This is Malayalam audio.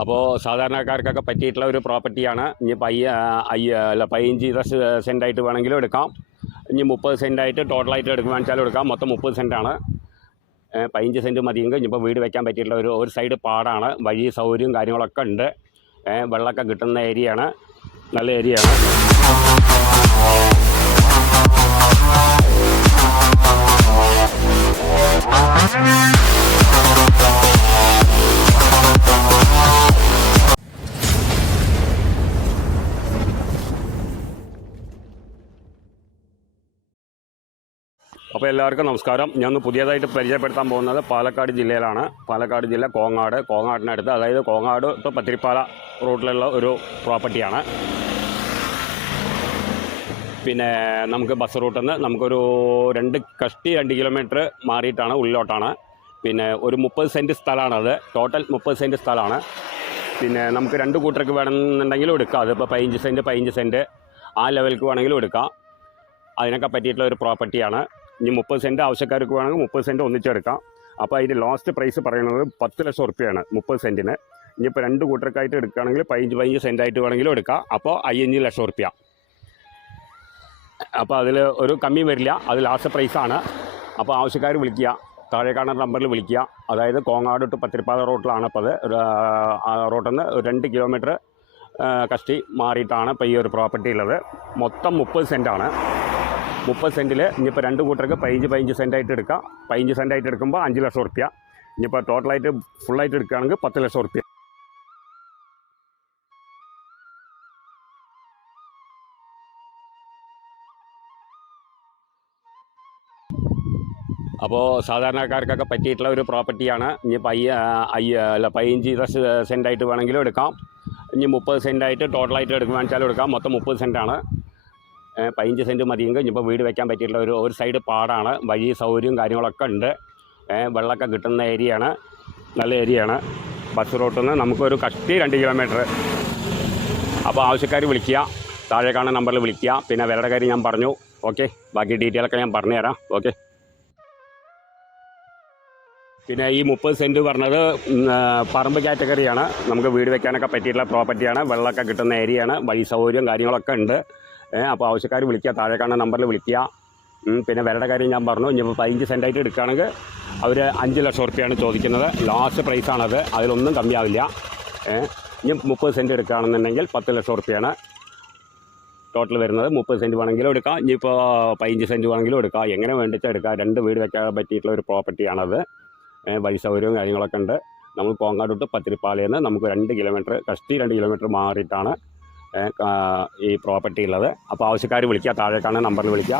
അപ്പോൾ സാധാരണക്കാർക്കൊക്കെ പറ്റിയിട്ടുള്ള ഒരു പ്രോപ്പർട്ടിയാണ്. ഇനി 15 സെൻറ്റായിട്ട് വേണമെങ്കിലും എടുക്കാം. ഇനി 30 സെൻറ്റായിട്ട് ടോട്ടലായിട്ട് എടുക്കുകയാണെന്ന് വെച്ചാൽ എടുക്കാം. മൊത്തം 30 സെൻറ്റാണ്. 15 സെൻറ്റ് മതിയെങ്കിൽ ഇനിയിപ്പോൾ വീട് വയ്ക്കാൻ പറ്റിയിട്ടുള്ള ഒരു സൈഡ് പാടാണ്. വഴി സൗകര്യവും കാര്യങ്ങളൊക്കെ ഉണ്ട്. വെള്ളമൊക്കെ കിട്ടുന്ന ഏരിയയാണ്. നല്ല ഏരിയയാണ്. അപ്പോൾ എല്ലാവർക്കും നമസ്കാരം. ഞാൻ പുതിയതായിട്ട് പരിചയപ്പെടുത്താൻ പോകുന്നത് പാലക്കാട് ജില്ലയിലാണ്. പാലക്കാട് ജില്ല കോങ്ങാടിനടുത്ത്, അതായത് കോങ്ങാട് ടു പത്തിരിപ്പാല റൂട്ടിലുള്ള ഒരു പ്രോപ്പർട്ടിയാണ്. പിന്നെ നമുക്ക് ബസ് റൂട്ടിൽ നിന്ന് നമുക്കൊരു 2 കിലോമീറ്റർ മാറിയിട്ടാണ്, ഉള്ളിലോട്ടാണ്. പിന്നെ ഒരു 30 സെൻറ്റ് സ്ഥലമാണത്. ടോട്ടൽ 30 സെൻറ്റ് സ്ഥലമാണ്. പിന്നെ നമുക്ക് 2 കൂട്ടർക്ക് വേണമെന്നുണ്ടെങ്കിലും എടുക്കാം. അതിപ്പോൾ 15 സെൻറ്റ് ആ ലെവലിലേക്ക് വേണമെങ്കിലും എടുക്കാം. അതിനൊക്കെ പറ്റിയിട്ടുള്ള ഒരു പ്രോപ്പർട്ടിയാണ്. ഇനി 30 സെൻറ്റ് ആവശ്യക്കാർക്ക് വേണമെങ്കിൽ 30 സെൻറ്റ് ഒന്നിച്ചെടുക്കാം. അപ്പോൾ അതിൻ്റെ ലാസ്റ്റ് പ്രൈസ് പറയുന്നത് 10 ലക്ഷം റുപ്യയാണ് 30 സെൻറ്റിന്. ഇനിയിപ്പോൾ 2 കൂട്ടർക്കായിട്ട് എടുക്കുകയാണെങ്കിൽ 15 സെൻറ്റായിട്ട് വേണമെങ്കിലും എടുക്കാം. അപ്പോൾ 5 ലക്ഷം റുപ്യ. അപ്പോൾ അതിൽ ഒരു കമ്മി വരില്ല. അത് ലാസ്റ്റ് പ്രൈസാണ്. അപ്പോൾ ആവശ്യക്കാർ വിളിക്കുക, താഴെ കാണുന്ന നമ്പറിൽ വിളിക്കുക. അതായത് കോങ്ങാട് ടു പത്തിരിപ്പാല റോട്ടിലാണ്. അപ്പോൾ അത് റോട്ടിൽ നിന്ന് 2 കിലോമീറ്റർ കഷ്ടി മാറിയിട്ടാണ് ഇപ്പോൾ ഈ ഒരു പ്രോപ്പർട്ടി ഉള്ളത്. മൊത്തം 30 സെൻറ്റാണ്. 30 സെൻറ്റിൽ ഇനിയിപ്പോൾ 2 കൂട്ടർക്ക് 15 സെൻറ്റായിട്ട് എടുക്കാം. 15 സെൻറ്റായിട്ട് എടുക്കുമ്പോൾ 5 ലക്ഷം റുപ്യ. ഇനിയിപ്പോൾ ടോട്ടലായിട്ട് ഫുള്ളായിട്ട് എടുക്കുകയാണെങ്കിൽ 10 ലക്ഷം റുപ്യ. അപ്പോൾ സാധാരണക്കാർക്കൊക്കെ പറ്റിയിട്ടുള്ള ഒരു പ്രോപ്പർട്ടിയാണ്. ഇനിയിപ്പോൾ 15 സെൻറ്റായിട്ട് വേണമെങ്കിലും എടുക്കാം. ഇനി 30 സെൻറ്റായിട്ട് ടോട്ടലായിട്ട് എടുക്കുകയാണെന്ന് വെച്ചാൽ എടുക്കാം. മൊത്തം 30 സെൻറ്റാണ്. 15 സെൻറ്റ് മതിയെങ്കിൽ ഇനിയിപ്പോൾ വീട് വയ്ക്കാൻ പറ്റിയിട്ടുള്ള ഒരു സൈഡ് പാടാണ്. വഴി സൗകര്യവും കാര്യങ്ങളൊക്കെ ഉണ്ട്. വെള്ളമൊക്കെ കിട്ടുന്ന ഏരിയയാണ്. നല്ല ഏരിയയാണ്. ബസ് റൂട്ടിൽ നിന്ന് നമുക്കൊരു 2 കിലോമീറ്റർ. അപ്പോൾ ആവശ്യക്കാർ വിളിക്കുക, താഴെ കാണുന്ന നമ്പറിൽ വിളിക്കുക. പിന്നെ വിലയുടെ കാര്യം ഞാൻ പറഞ്ഞു. ഓക്കെ, ബാക്കി ഡീറ്റെയിലൊക്കെ ഞാൻ പറഞ്ഞുതരാം. ഓക്കെ. പിന്നെ ഈ 30 സെൻറ്റ് പറഞ്ഞത് പറമ്പ് കാറ്റഗറിയാണ്. നമുക്ക് വീട് വയ്ക്കാനൊക്കെ പറ്റിയിട്ടുള്ള പ്രോപ്പർട്ടിയാണ്. വെള്ളമൊക്കെ കിട്ടുന്ന ഏരിയയാണ്. വഴി സൗകര്യവും കാര്യങ്ങളൊക്കെ ഉണ്ട്. അപ്പോൾ ആവശ്യക്കാർ വിളിക്കുക, താഴെ കാണുന്ന നമ്പറിൽ വിളിക്കുക. പിന്നെ വിലയുടെ കാര്യം ഞാൻ പറഞ്ഞു. ഇനിയിപ്പോൾ 15 സെൻറ്റായിട്ട് എടുക്കുകയാണെങ്കിൽ അവർ 5 ലക്ഷം റുപ്യയാണ് ചോദിക്കുന്നത്. ലാസ്റ്റ് പ്രൈസാണത്. അതിലൊന്നും കമ്മിയാവില്ല. ഇനി 30 സെൻറ്റ് എടുക്കുകയാണെന്നുണ്ടെങ്കിൽ 10 ലക്ഷം റുപ്യയാണ് ടോട്ടൽ വരുന്നത്. 30 സെൻറ്റ് വേണമെങ്കിലും എടുക്കാം. ഇനിയിപ്പോൾ 15 സെൻറ്റ് വേണമെങ്കിലും എടുക്കാം. എങ്ങനെ വേണ്ടിച്ചാൽ എടുക്കാം. 2 വീട് വയ്ക്കാൻ പറ്റിയിട്ടുള്ള ഒരു പ്രോപ്പർട്ടിയാണത്. വഴി സൗകര്യവും കാര്യങ്ങളൊക്കെ ഉണ്ട്. നമ്മൾ കോങ്ങാട് ടു പത്തിരിപ്പാലയിൽ നിന്ന് നമുക്ക് 2 കിലോമീറ്റർ മാറിയിട്ടാണ് ഈ പ്രോപ്പർട്ടി ഉള്ളത്. അപ്പോൾ ആവശ്യക്കാർ വിളിക്കുക, താഴെ കാണുന്ന നമ്പറിൽ വിളിക്കുക.